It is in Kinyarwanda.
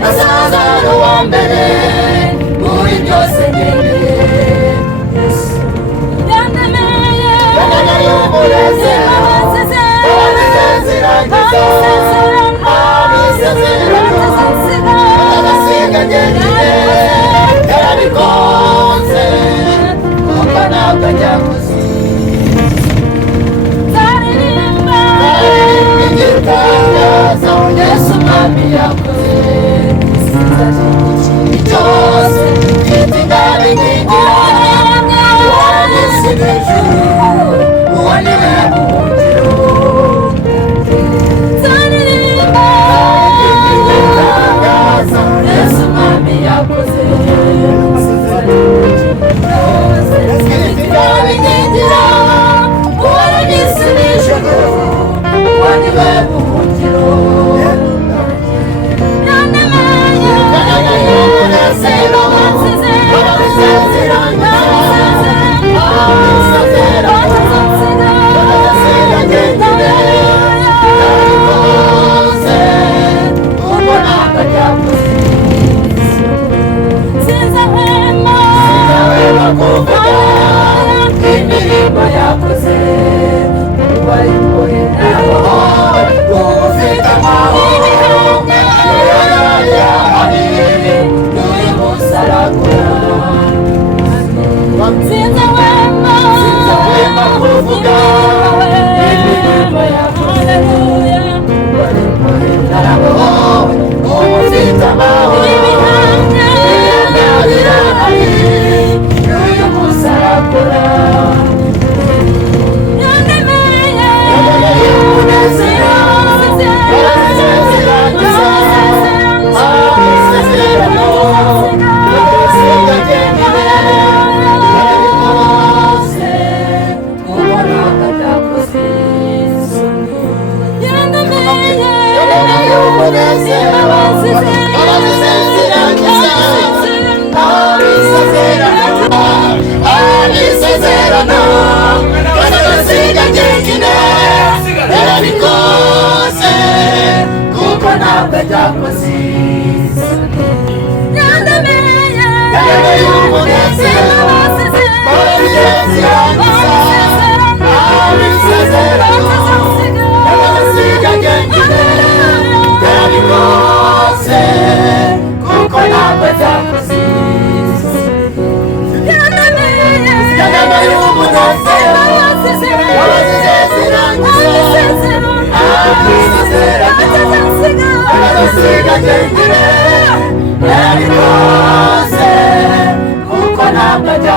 Nasazaro wa mbere muri byose ngendeye yandemeye umurezi agasiga ngendeye yarabikonze kuko ntabwo ajya zaririmba igitangaza Yesu umwami yakoze cyose mfite ingabo inkingira uwanisi n'ijuru uwo ni we buhungiro zaririmba igitangaza Yesu umwami yakoze mfite ingabo inkingira uwanisi n'ijuru uwo ni we buhungiro kuko ntabwo ajya